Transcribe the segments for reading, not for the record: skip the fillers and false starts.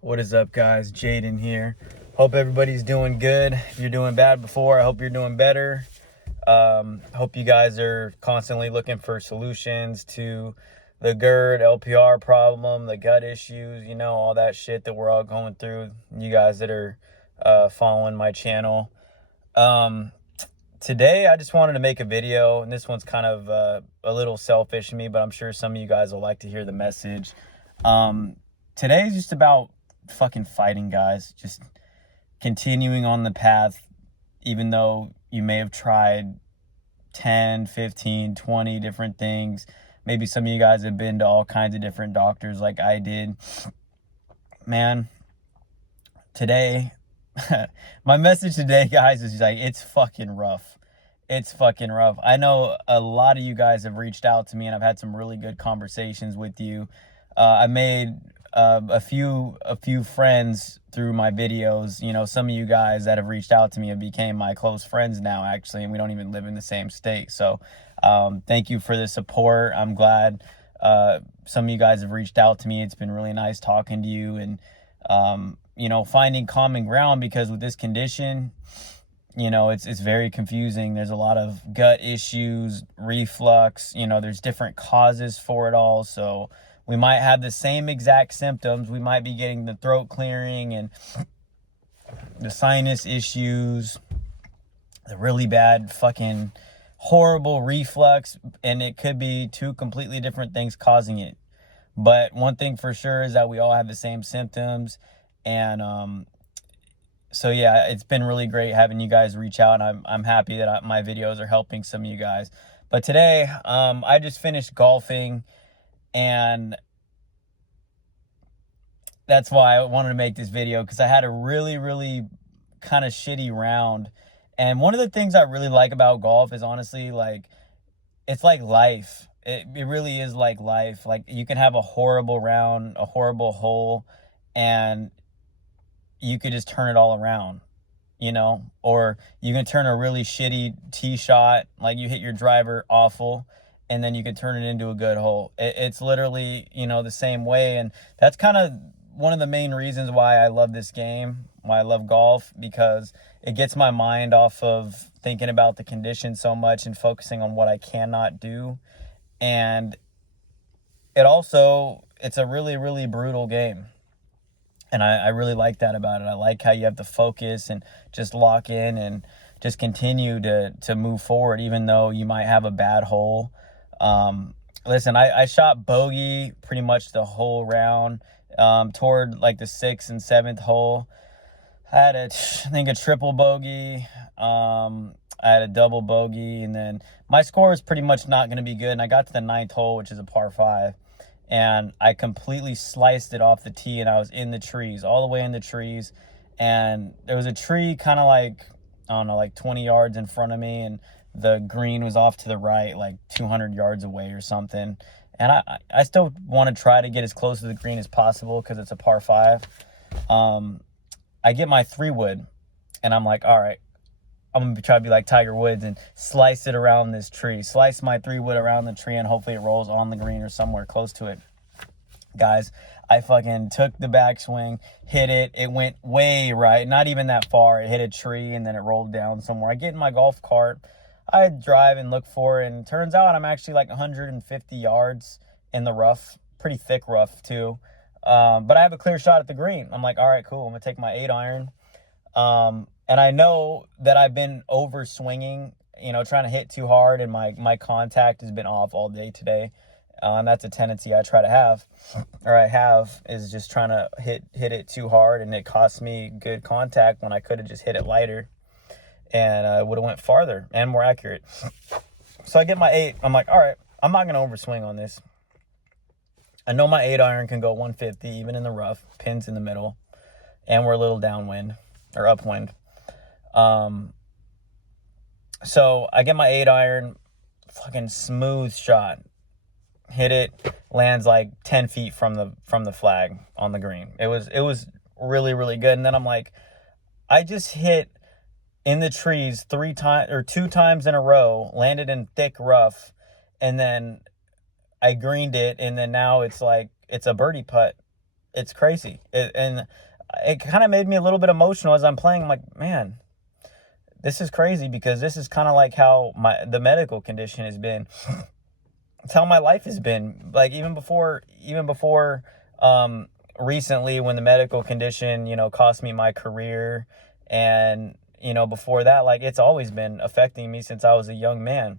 What is up, guys? Jaden here. Hope everybody's doing good. If you're doing bad before, I hope you're doing better. Hope you guys are constantly looking for solutions to the GERD, LPR problem, the gut issues, all that shit that we're all going through. You guys that are following my channel. Um, Today, I just wanted to make a video, and this one's kind of a little selfish of me, but I'm sure some of you guys will like to hear the message. Today is just about fucking fighting, guys. Just continuing on the path, even though you may have tried 10, 15, 20 different things. Maybe some of you guys have been to all kinds of different doctors like I did. Man, today, my message today, guys, is like, it's fucking rough. It's fucking rough. I know a lot of you guys have reached out to me, and I've had some really good conversations with you. I made a few friends through my videos. Some of you guys that have reached out to me have became my close friends now, actually, and we don't even live in the same state. So thank you for the support. I'm glad some of you guys have reached out to me. It's been really nice talking to you, and finding common ground, because with this condition, it's very confusing. There's a lot of gut issues, reflux, there's different causes for it all. So we might have the same exact symptoms. We might be getting the throat clearing and the sinus issues, the really bad fucking horrible reflux, and it could be two completely different things causing it. But one thing for sure is that we all have the same symptoms. And so yeah, it's been really great having you guys reach out. I'm happy that my videos are helping some of you guys. But today, I just finished golfing, and that's why I wanted to make this video, because I had a really, really kind of shitty round. And one of the things I really like about golf is, honestly, like, it's like life. It really is like life. Like, you can have a horrible round, a horrible hole, and you could just turn it all around, or you can turn a really shitty tee shot, like you hit your driver awful, and then you can turn it into a good hole. It's literally, the same way. And that's kind of one of the main reasons why I love this game, why I love golf, because it gets my mind off of thinking about the condition so much and focusing on what I cannot do. And it's a really, really brutal game. And I really like that about it. I like how you have to focus and just lock in and just continue to move forward, even though you might have a bad hole. Listen, I shot bogey pretty much the whole round, toward like the 6th and 7th hole. I had I think a triple bogey. I had a double bogey, and then my score is pretty much not going to be good. And I got to the 9th hole, which is a par 5. And I completely sliced it off the tee, and I was in the trees, all the way in the trees. And there was a tree kind of like, I don't know, like 20 yards in front of me, and the green was off to the right, like 200 yards away or something. And I still want to try to get as close to the green as possible, because it's a par 5. I get my 3-wood, and I'm like, all right, I'm going to try to be like Tiger Woods and slice it around this tree. Slice my 3-wood around the tree, and hopefully it rolls on the green or somewhere close to it. Guys, I fucking took the backswing, hit it. It went way right, not even that far. It hit a tree, and then it rolled down somewhere. I get in my golf cart. I drive and look for it, and it turns out I'm actually like 150 yards in the rough. Pretty thick rough, too. But I have a clear shot at the green. I'm like, all right, cool. I'm going to take my 8-iron. And I know that I've been over swinging, trying to hit too hard, and my contact has been off all day today. And that's a tendency I have, is just trying to hit it too hard, and it costs me good contact when I could have just hit it lighter, and I would have went farther and more accurate. So I get my 8. I'm like, all right, I'm not going to overswing on this. I know my 8-iron can go 150, even in the rough, pins in the middle, and we're a little downwind or upwind. So I get my 8-iron, fucking smooth shot, hit it, lands like 10 feet from the flag on the green. It was really, really good. And then I'm like, I just hit in the trees 3 times or 2 times in a row, landed in thick rough, and then I greened it, and then now it's like, it's a birdie putt. It's crazy. And it kind of made me a little bit emotional as I'm playing. I'm like, man, this is crazy, because this is kind of like how the medical condition has been. It's how my life has been. Like even before recently, when the medical condition, cost me my career, and before that, like, it's always been affecting me since I was a young man.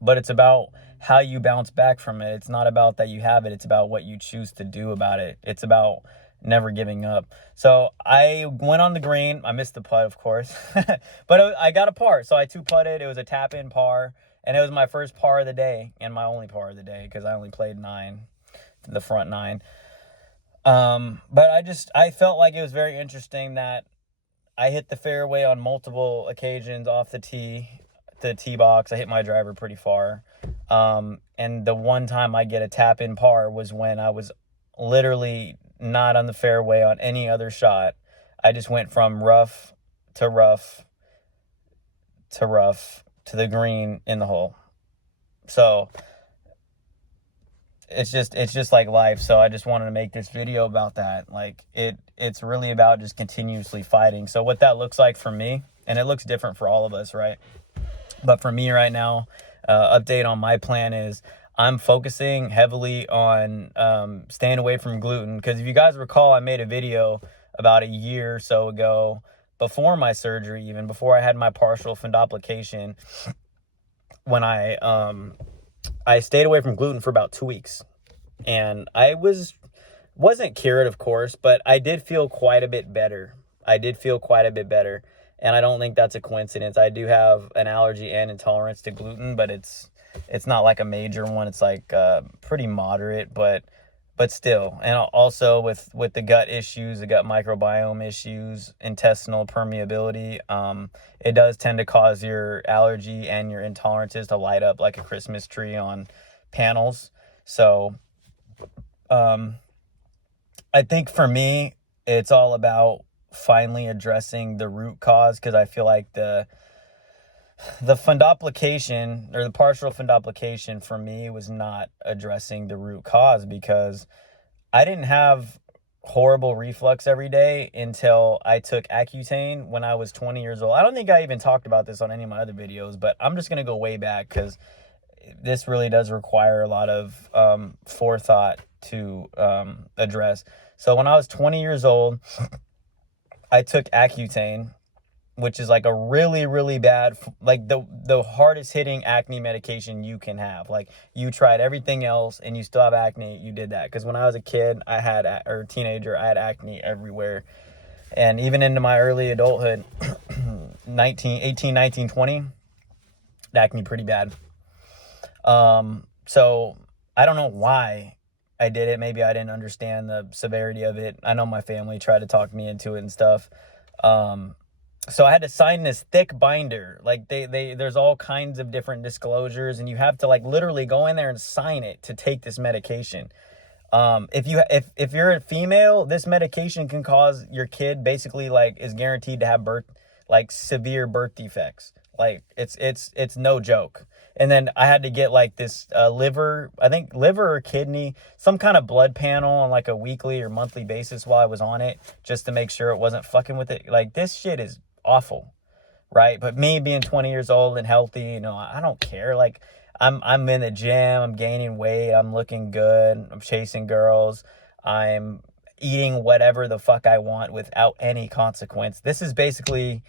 But it's about how you bounce back from it. It's not about that you have it. It's about what you choose to do about it. It's about never giving up. So I went on the green. I missed the putt, of course, but I got a par. So I two putted. It was a tap in par, and it was my first par of the day and my only par of the day, because I only played nine, the front nine. But I felt like it was very interesting that I hit the fairway on multiple occasions off the tee box. I hit my driver pretty far. And the one time I get a tap in par was when I was literally not on the fairway on any other shot. I just went from rough to rough to rough to the green in the hole. So it's just like life. So I just wanted to make this video about that. Like, it's really about just continuously fighting. So what that looks like for me, and it looks different for all of us, right? But for me right now, update on my plan is I'm focusing heavily on staying away from gluten. Because if you guys recall, I made a video about a year or so ago, before my surgery, even before I had my partial fundoplication, when I stayed away from gluten for about 2 weeks. And I wasn't cured, of course, but I did feel quite a bit better. I did feel quite a bit better. And I don't think that's a coincidence. I do have an allergy and intolerance to gluten, but it's not like a major one. It's like pretty moderate, but still. And also with the gut issues, the gut microbiome issues, intestinal permeability, it does tend to cause your allergy and your intolerances to light up like a Christmas tree on panels. So I think for me, it's all about finally addressing the root cause, because I feel like the fundoplication, or the partial fundoplication, for me was not addressing the root cause, because I didn't have horrible reflux every day until I took Accutane when I was 20 years old. I don't think I even talked about this on any of my other videos, but I'm just going to go way back, because this really does require a lot of forethought to address. So when I was 20 years old, I took Accutane, which is like a really, really bad, like the hardest hitting acne medication you can have. Like, you tried everything else and you still have acne, you did that. Because when I was a kid, or teenager, I had acne everywhere. And even into my early adulthood, 18, 19, 20, acne pretty bad. So I don't know why I did it. Maybe I didn't understand the severity of it. I know my family tried to talk me into it and stuff. So I had to sign this thick binder. Like, there's all kinds of different disclosures, and you have to, like, literally go in there and sign it to take this medication. If you're a female, this medication can cause your kid, basically, like, is guaranteed to have severe birth defects. Like, it's no joke. And then I had to get like this liver or kidney, some kind of blood panel on like a weekly or monthly basis while I was on it, just to make sure it wasn't fucking with it. Like, this shit is awful, right? But me being 20 years old and healthy, I don't care. Like, I'm in the gym, I'm gaining weight, I'm looking good, I'm chasing girls, I'm eating whatever the fuck I want without any consequence. This is basically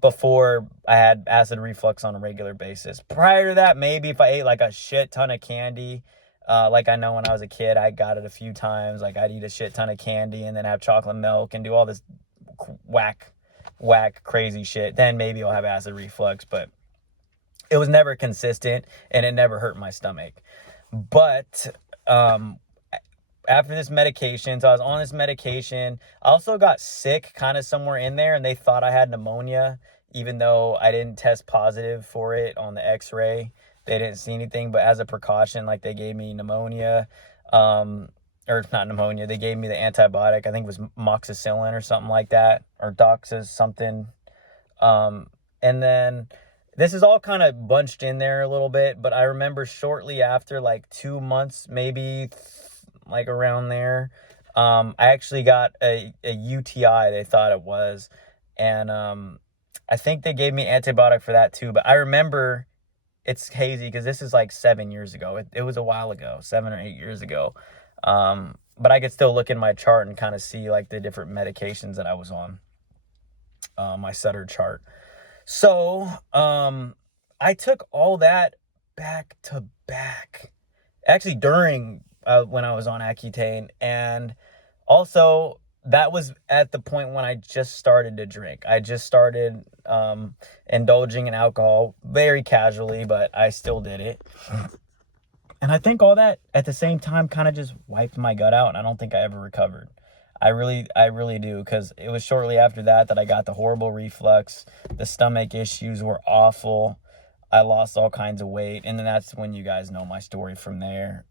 before I had acid reflux on a regular basis. Prior to that, maybe if I ate like a shit ton of candy, like I know when I was a kid, I got it a few times. Like, I'd eat a shit ton of candy and then have chocolate milk and do all this whack, crazy shit. Then maybe I'll have acid reflux, but it was never consistent and it never hurt my stomach. But after this medication, so I was on this medication. I also got sick kind of somewhere in there, and they thought I had pneumonia, even though I didn't test positive for it on the x-ray. They didn't see anything, but as a precaution, like, they gave me pneumonia, or not pneumonia, they gave me the antibiotic. I think it was moxicillin or something like that, or doxas something. And then this is all kind of bunched in there a little bit, but I remember shortly after, like 2 months, maybe, like around there, I actually got a UTI, they thought it was. And I think they gave me antibiotic for that too. But I remember, it's hazy because this is like 7 years ago. It was a while ago, 7 or 8 years ago. But I could still look in my chart and kind of see like the different medications that I was on, my Sutter chart. So I took all that back to back, actually during when I was on Accutane, and also that was at the point when I just started to drink. I just started indulging in alcohol very casually, but I still did it. And I think all that at the same time kind of just wiped my gut out, and I don't think I ever recovered. I really do, because it was shortly after that that I got the horrible reflux. The stomach issues were awful. I lost all kinds of weight, and then that's when you guys know my story from there.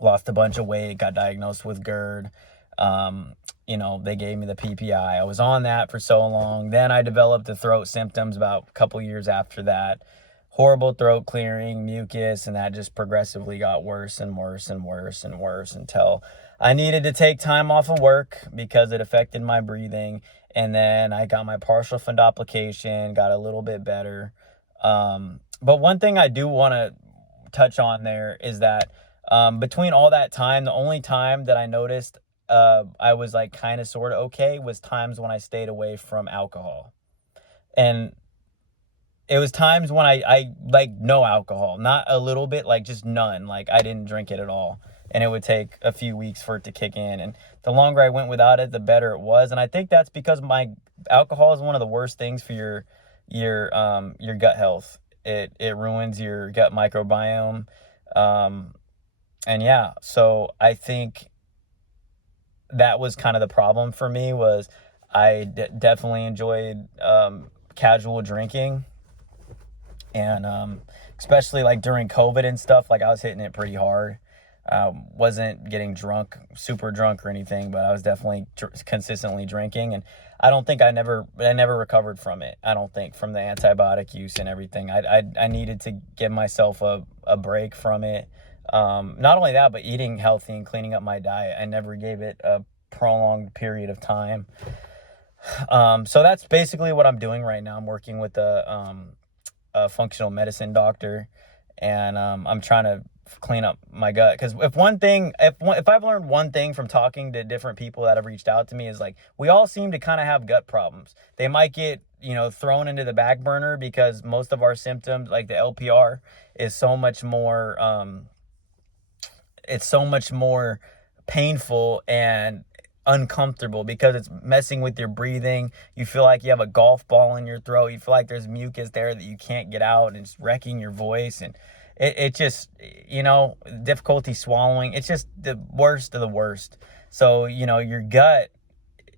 Lost a bunch of weight, got diagnosed with GERD. They gave me the PPI. I was on that for so long. Then I developed the throat symptoms about a couple years after that. Horrible throat clearing, mucus, and that just progressively got worse and worse and worse and worse until I needed to take time off of work because it affected my breathing. And then I got my partial fundoplication, got a little bit better. But one thing I do want to touch on there is that between all that time, the only time that I noticed I was like kind of sort of okay was times when I stayed away from alcohol. And it was times when I like no alcohol, not a little bit, like just none. Like I didn't drink it at all. And it would take a few weeks for it to kick in. And the longer I went without it, the better it was. And I think that's because my alcohol is one of the worst things for your gut health. It ruins your gut microbiome. And yeah, so I think that was kind of the problem for me, was I definitely enjoyed casual drinking. And especially like during COVID and stuff, like I was hitting it pretty hard. Wasn't getting drunk, super drunk or anything, but I was definitely consistently drinking. And I don't think I never recovered from it. I don't think, from the antibiotic use and everything. I needed to give myself a break from it. Not only that, but eating healthy and cleaning up my diet. I never gave it a prolonged period of time. So that's basically what I'm doing right now. I'm working with a functional medicine doctor, and I'm trying to clean up my gut, because if I've learned one thing from talking to different people that have reached out to me, is like we all seem to kind of have gut problems. They might get thrown into the back burner because most of our symptoms, like the LPR, is so much more it's so much more painful and uncomfortable because it's messing with your breathing. You feel like you have a golf ball in your throat. You feel like there's mucus there that you can't get out, and it's wrecking your voice. And it just, difficulty swallowing. It's just the worst of the worst. So, your gut,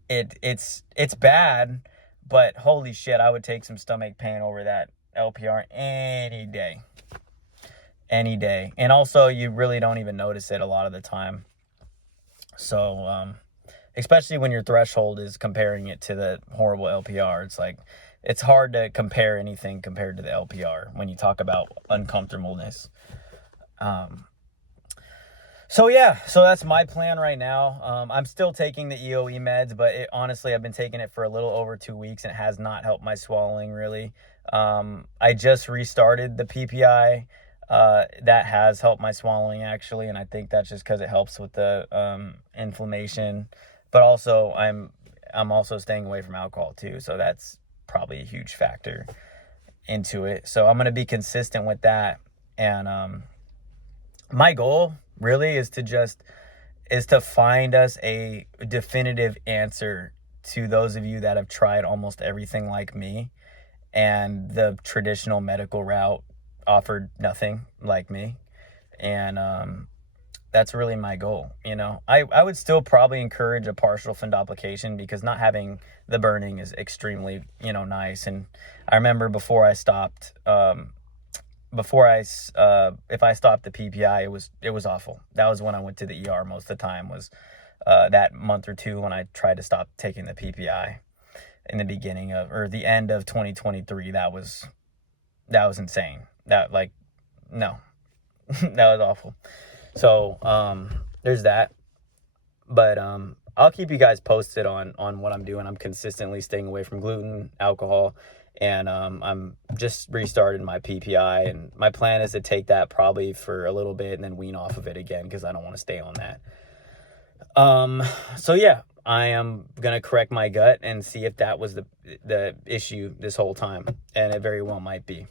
it's bad, but holy shit, I would take some stomach pain over that LPR any day. Any day. And also, you really don't even notice it a lot of the time. So, especially when your threshold is comparing it to the horrible LPR, it's like, it's hard to compare anything compared to the LPR when you talk about uncomfortableness. So yeah, so that's my plan right now. I'm still taking the EOE meds, but honestly, I've been taking it for a little over 2 weeks, and it has not helped my swallowing really. I just restarted the PPI. That has helped my swallowing actually, and I think that's just because it helps with the inflammation. But also, I'm also staying away from alcohol too, so that's probably a huge factor into it. So I'm gonna be consistent with that, and my goal really is to find us a definitive answer to those of you that have tried almost everything like me, and the traditional medical route offered nothing like me. And that's really my goal. I would still probably encourage a partial fundoplication, because not having the burning is extremely nice. And I remember before I stopped, if I stopped the PPI, it was awful. That was when I went to the ER most of the time, was that month or two when I tried to stop taking the PPI in the beginning of, or the end of 2023. That was insane. That, like, no, that was awful. So there's that. But I'll keep you guys posted on what I'm doing. I'm consistently staying away from gluten, alcohol, and I'm just restarted my PPI, and my plan is to take that probably for a little bit and then wean off of it again because I don't want to stay on that. So yeah, I am gonna correct my gut and see if that was the issue this whole time, and it very well might be.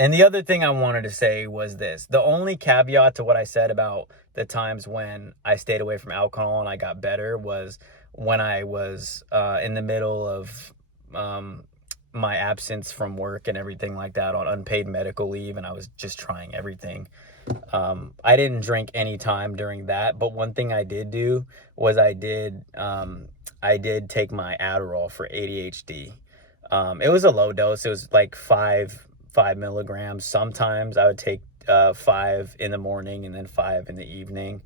And the other thing I wanted to say was this. The only caveat to what I said about the times when I stayed away from alcohol and I got better was when I was in the middle of my absence from work and everything like that on unpaid medical leave, and I was just trying everything. I didn't drink any time during that, but one thing I did do was I did take my Adderall for ADHD. It was a low dose. It was like 5 milligrams. Sometimes I would take 5 in the morning and then 5 in the evening,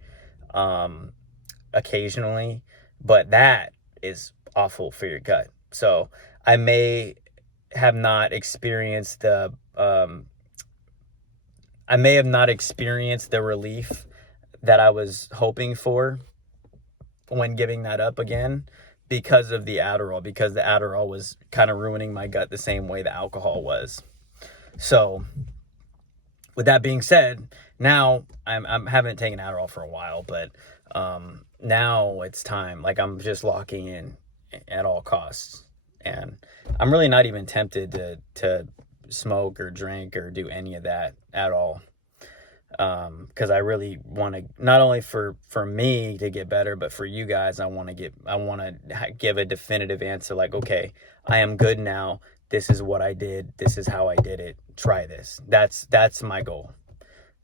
occasionally, but that is awful for your gut. So I may have not experienced the relief that I was hoping for when giving that up again because of the Adderall, because the Adderall was kind of ruining my gut the same way the alcohol was. So with that being said, now I haven't taken Adderall for a while, but now it's time. Like, I'm just locking in at all costs, and I'm really not even tempted to smoke or drink or do any of that at all, because I really want to, not only for me to get better, but for you guys, I want to give a definitive answer, like, okay, I am good now. This is what I did. This is how I did it. Try this. That's my goal.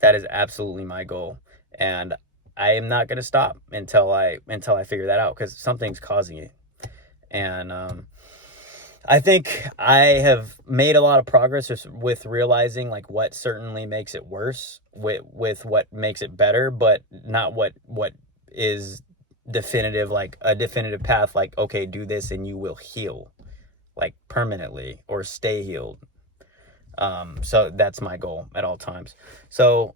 That is absolutely my goal. And I am not going to stop until I figure that out, because something's causing it. And I think I have made a lot of progress with realizing like what certainly makes it worse with what makes it better, but not what is definitive, like a definitive path, like, okay, do this and you will heal, like, permanently, or stay healed. So that's my goal at all times. So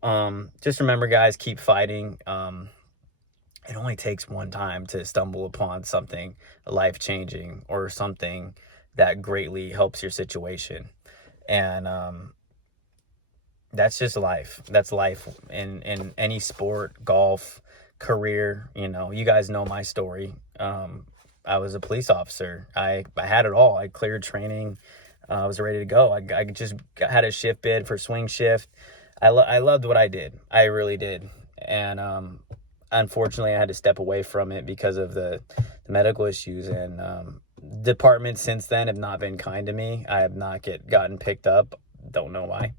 just remember, guys, keep fighting. It only takes one time to stumble upon something life-changing or something that greatly helps your situation. And that's just life. That's life in any sport, golf, career. You guys know my story. I was a police officer. I had it all. I cleared training. I was ready to go. I just had a shift bid for swing shift. I loved what I did. I really did. And unfortunately, I had to step away from it because of the medical issues. And departments since then have not been kind to me. I have not gotten picked up. Don't know why.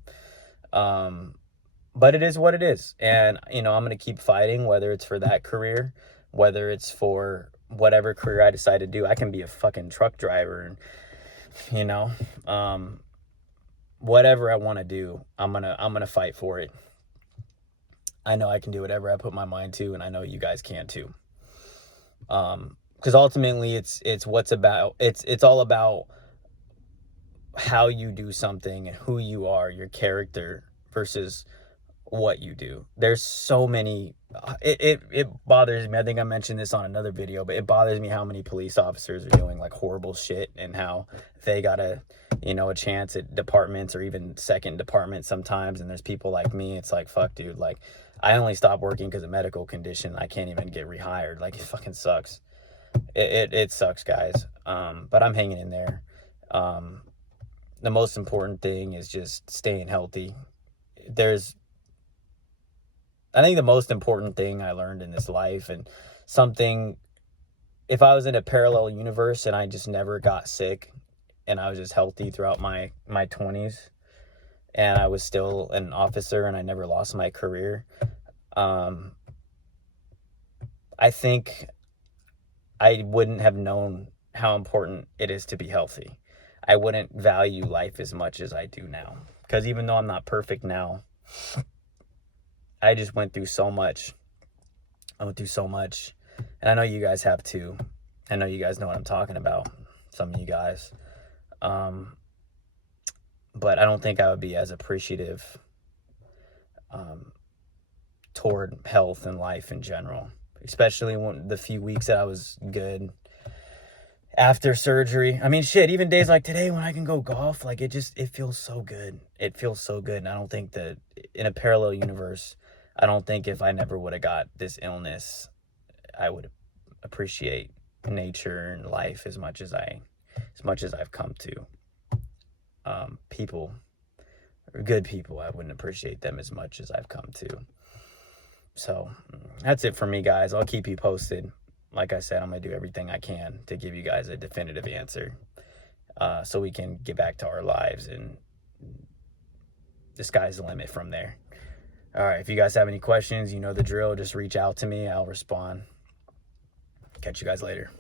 But it is what it is. And, I'm going to keep fighting, whether it's for that career, whether it's for whatever career I decide to do. I can be a fucking truck driver, and, whatever I want to do, I'm going to fight for it. I know I can do whatever I put my mind to, and I know you guys can too. Because ultimately it's all about how you do something and who you are, your character, versus what you do. There's so many, it bothers me. I think I mentioned this on another video, but it bothers me how many police officers are doing like horrible shit, and how they got a chance at departments or even second departments sometimes. And there's people like me. It's like, fuck, dude, like, I only stopped working because of medical condition. I can't even get rehired. Like, it fucking sucks. It sucks, guys. But I'm hanging in there. The most important thing is just staying healthy. I think the most important thing I learned in this life, and something, if I was in a parallel universe and I just never got sick and I was just healthy throughout my 20s, and I was still an officer and I never lost my career, I think I wouldn't have known how important it is to be healthy. I wouldn't value life as much as I do now. Because even though I'm not perfect now, I just went through so much. And I know you guys have too. I know you guys know what I'm talking about. Some of you guys. But I don't think I would be as appreciative toward health and life in general, especially when the few weeks that I was good after surgery. I mean, shit, even days like today when I can go golf, like it feels so good. It feels so good. And I don't think that in a parallel universe, I don't think if I never would have got this illness, I would appreciate nature and life as much as I've come to. People, good people, I wouldn't appreciate them as much as I've come to. So that's it for me, guys. I'll keep you posted. Like I said, I'm going to do everything I can to give you guys a definitive answer, so we can get back to our lives, and the sky's the limit from there. All right, if you guys have any questions, you know the drill. Just reach out to me. I'll respond. Catch you guys later.